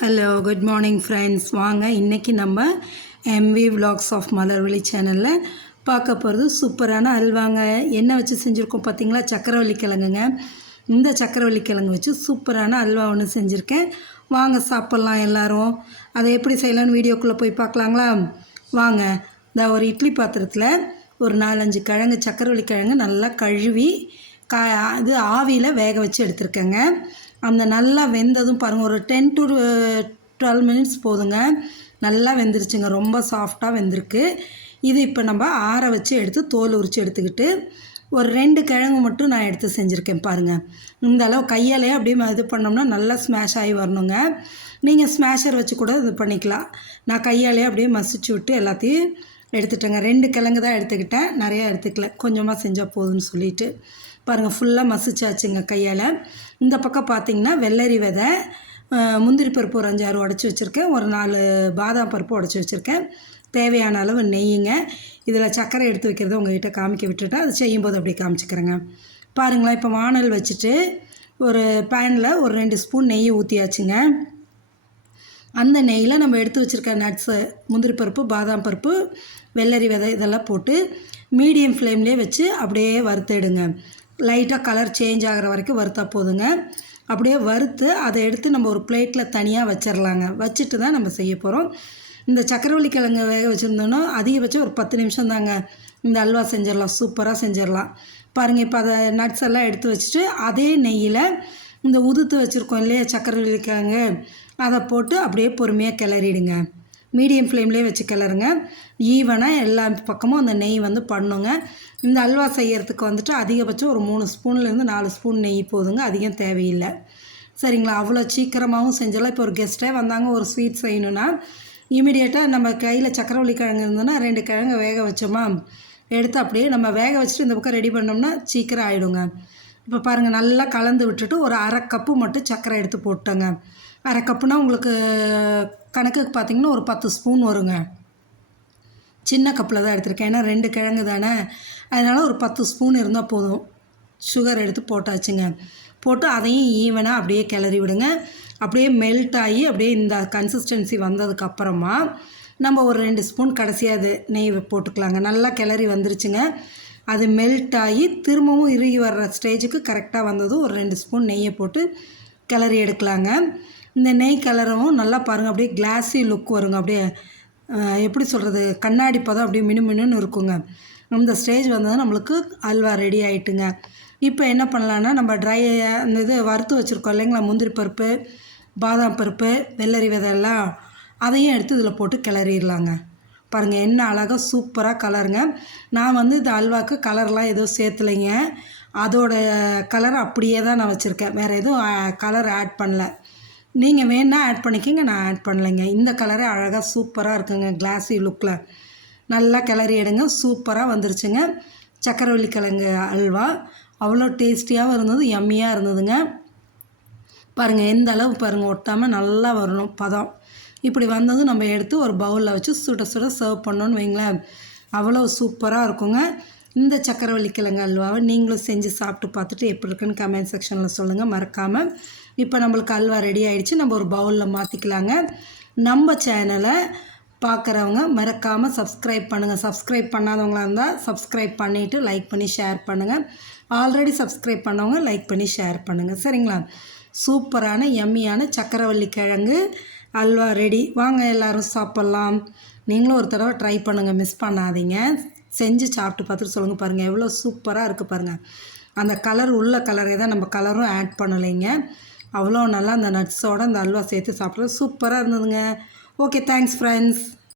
Hello good morning friends. வாங்க இன்றைக்கி நம்ம எம்வி விலாக்ஸ் ஆஃப் மலர்விழி சேனலில் பார்க்க போகிறது சூப்பரான அல்வாங்க. என்ன வச்சு செஞ்சுருக்கோம் பார்த்தீங்களா? சக்கரவள்ளி கிழங்குங்க. இந்த சக்கரவள்ளி கிழங்கு வச்சு சூப்பரான அல்வா ஒன்று செஞ்சுருக்கேன். வாங்க சாப்பிட்லாம் எல்லோரும். அதை எப்படி செய்யலான்னு வீடியோக்குள்ளே போய் பார்க்கலாங்களா? வாங்க. இந்த ஒரு இட்லி பாத்திரத்தில் ஒரு 4-5 கிழங்கு, சக்கரவள்ளி கிழங்கு நல்லா கழுவி இது ஆவியில் வேக வச்சு எடுத்துருக்கேங்க. அந்த நல்லா வெந்ததும் பாருங்கள், ஒரு 10 to 12 மினிட்ஸ் போதுங்க. நல்லா வெந்துருச்சுங்க, ரொம்ப சாஃப்டாக வெந்திருக்கு. இது இப்போ நம்ம ஆற வச்சு எடுத்து தோல் உரித்து எடுத்துக்கிட்டு ஒரு 2 கிழங்கு மட்டும் நான் எடுத்து செஞ்சுருக்கேன் பாருங்கள். இந்த அளவு கையாலே அப்படியே இது பண்ணோம்னா நல்லா ஸ்மாஷ் ஆகி வரணுங்க. நீங்கள் ஸ்மாஷர் வச்சு கூட இது பண்ணிக்கலாம். நான் கையாலே அப்படியே மசிச்சு விட்டு எல்லாத்தையும் எடுத்துட்டேங்க. 2 கிழங்கு தான் எடுத்துக்கிட்டேன், நிறையா எடுத்துக்கல, கொஞ்சமாக செஞ்சால் போதும்னு சொல்லிவிட்டு பாருங்கள். ஃபுல்லாக மசிச்சாச்சுங்க கையால். இந்த பக்கம் பார்த்திங்கன்னா வெள்ளரி விதை, முந்திரி பருப்பு ஒரு 5-6 உடச்சி வச்சுருக்கேன், ஒரு 4 பாதாம் பருப்பு உடச்சி வச்சுருக்கேன், தேவையான அளவு நெய்யுங்க. இதில் சர்க்கரை எடுத்து வைக்கிறத உங்கள்கிட்ட காமிக்க விட்டுட்டேன், அது செய்யும்போது அப்படியே காமிச்சிக்கிறேங்க. பாருங்களேன், இப்போ வானல் வச்சுட்டு ஒரு பேனில் ஒரு 2 ஸ்பூன் நெய் ஊற்றியாச்சுங்க. அந்த நெய்யில் நம்ம எடுத்து வச்சுருக்க நட்ஸு, முந்திரி பருப்பு, பாதாம் பருப்பு, வெள்ளரி விதை இதெல்லாம் போட்டு மீடியம் ஃப்ளேம்லேயே வச்சு அப்படியே வறுத்துடுங்க. லைட்டாக கலர் சேஞ்ச் ஆகிற வரைக்கும் வறுத்தா போதுங்க. அப்படியே வறுத்து அதை எடுத்து நம்ம ஒரு பிளேட்டில் தனியாக வச்சிடலாங்க. வச்சுட்டு தான் நம்ம செய்ய போகிறோம். இந்த சக்கரவள்ளி கிழங்கு வேக வச்சுருந்தோன்னா அதிகபட்சம் ஒரு 10 நிமிஷம் தாங்க இந்த அல்வா செஞ்சிடலாம், சூப்பராக செஞ்சிடலாம். பாருங்கள், இப்போ அதை நட்ஸ் எல்லாம் எடுத்து வச்சுட்டு அதே நெய்யில் இந்த உதுத்து வச்சுருக்கோம் இல்லையா சக்கரவள்ளி கிழங்கு, அதை போட்டு அப்படியே பொறுமையாக கிளறிடுங்க. மீடியம் ஃப்ளேம்லேயே வச்சு கிளறுங்க. ஈவனாக எல்லா பக்கமும் அந்த நெய் வந்து பண்ணுங்க. இந்த அல்வா செய்கிறதுக்கு வந்துட்டு அதிகபட்சம் ஒரு 3 ஸ்பூன்லேருந்து 4 ஸ்பூன் நெய் போதுங்க, அதிகம் தேவையில்லை. சரிங்களா? அவ்வளோ சீக்கிரமாகவும் செஞ்சிடலாம். இப்போ ஒரு கெஸ்ட்டே வந்தாங்க, ஒரு ஸ்வீட் செய்யணுன்னா இமீடியட்டாக நம்ம கையில் சக்கரவள்ளி கிழங்கு இருந்தோன்னா 2 கிழங்கு வேக வச்சோமா, எடுத்து அப்படியே நம்ம வேக வச்சுட்டு இந்த பக்கம் ரெடி பண்ணோம்னா சீக்கிரம் ஆகிடுங்க. இப்போ பாருங்கள், நல்லா கலந்து விட்டுட்டு ஒரு 1/2 கப்பு மட்டும் சர்க்கரை எடுத்து போட்டேங்க. 1/2 கப்புனா உங்களுக்கு கணக்குக்கு பார்த்திங்கன்னா ஒரு 10 ஸ்பூன் வருங்க. சின்ன கப்பில் தான் எடுத்திருக்கேன், ஏன்னா 2 கிழங்கு தானே, அதனால் ஒரு 10 ஸ்பூன் இருந்தால் போதும். சுகர் எடுத்து போட்டாச்சுங்க. போட்டு அதையும் ஈவனாக அப்படியே கிளறி விடுங்க. அப்படியே மெல்ட் ஆகி அப்படியே இந்த கன்சிஸ்டன்சி வந்ததுக்கப்புறமா நம்ம ஒரு 2 ஸ்பூன் கடைசியாக அது நெய் போட்டுக்கலாங்க. நல்லா கிளறி வந்துருச்சுங்க. அது மெல்ட் ஆகி திரும்பவும் இறுகி வர்ற ஸ்டேஜுக்கு கரெக்டாக வந்ததும் ஒரு 2 ஸ்பூன் நெய்யை போட்டு கிளறி எடுக்கலாங்க. இந்த நெய் கலரவும் நல்லா பாருங்கள், அப்படியே கிளாஸி லுக் வருங்க. அப்படியே எப்படி சொல்கிறது, கண்ணாடி பதம் அப்படியே மினுமினுன்னு இருக்குங்க. அந்த ஸ்டேஜ் வந்தது நம்மளுக்கு அல்வா ரெடி ஆகிட்டுங்க. இப்போ என்ன பண்ணலான்னா, நம்ம அந்த இது வறுத்து வச்சுருக்கோம் இல்லைங்களா, முந்திரி பருப்பு, பாதாம் பருப்பு, வெள்ளரி விதையெல்லாம், அதையும் எடுத்து இதில் போட்டு கிளறிடலாங்க. பாருங்கள், என்ன அழகாக சூப்பராக கலருங்க. நான் வந்து இந்த அல்வாவுக்கு கலர்லாம் எதுவும் சேர்த்துலைங்க, அதோட கலர் அப்படியே தான் நான் வச்சுருக்கேன், வேறு எதுவும் கலர் ஆட் பண்ணல. நீங்கள் வேணால் ஆட் பண்ணிக்கிங்க, நான் ஆட் பண்ணலைங்க. இந்த கலரே அழகாக சூப்பராக இருக்குங்க, கிளாஸி லுக்கில். நல்லா கிளறி எடுங்க. சூப்பராக வந்துருச்சுங்க சக்கரவள்ளி கிழங்கு அல்வா. அவ்வளோ டேஸ்டியாகவும் இருந்தது, யம்மியாக இருந்ததுங்க. பாருங்கள், எந்த அளவு பாருங்கள், ஒட்டாமல் நல்லா வரணும் பதம். இப்படி வந்ததும் நம்ம எடுத்து ஒரு பவுலில் வச்சு சுட சுட சர்வ் பண்ணோன்னு வைங்களேன், அவ்வளோ சூப்பராக இருக்குங்க. இந்த சக்கரவள்ளி கிழங்கு அல்வாவை நீங்களும் செஞ்சு சாப்பிட்டு பார்த்துட்டு எப்படி இருக்குன்னு கமெண்ட் செக்ஷனில் சொல்லுங்கள் மறக்காமல். இப்போ நம்மளுக்கு அல்வா ரெடி ஆகிடுச்சு, நம்ம ஒரு பவுலில் மாற்றிக்கலாங்க. நம்ம சேனலை பார்க்குறவங்க மறக்காமல் சப்ஸ்கிரைப் பண்ணுங்கள். சப்ஸ்கிரைப் பண்ணாதவங்களாக இருந்தால் சப்ஸ்கிரைப் பண்ணிவிட்டு லைக் பண்ணி ஷேர் பண்ணுங்கள். ஆல்ரெடி சப்ஸ்கிரைப் பண்ணவங்க லைக் பண்ணி ஷேர் பண்ணுங்கள். சரிங்களா? சூப்பரான யம்மியான சக்கரவள்ளி கிழங்கு அல்வா ரெடி. வாங்க எல்லோரும் சாப்பிட்லாம். நீங்களும் ஒரு தடவை ட்ரை பண்ணுங்கள், மிஸ் பண்ணாதீங்க. செஞ்சு சாப்பிட்டு பார்த்துட்டு சொல்லுங்கள். பாருங்கள், எவ்வளோ சூப்பராக இருக்குது பாருங்கள். அந்த கலர் உள்ள கலரே தான், நம்ம கலரும் ஆட் பண்ணலைங்க. அவ்வளோ நல்லா அந்த நட்ஸோடு அந்த அல்வா சேர்த்து சாப்பிட்றது சூப்பராக இருந்ததுங்க. Okay, thanks friends.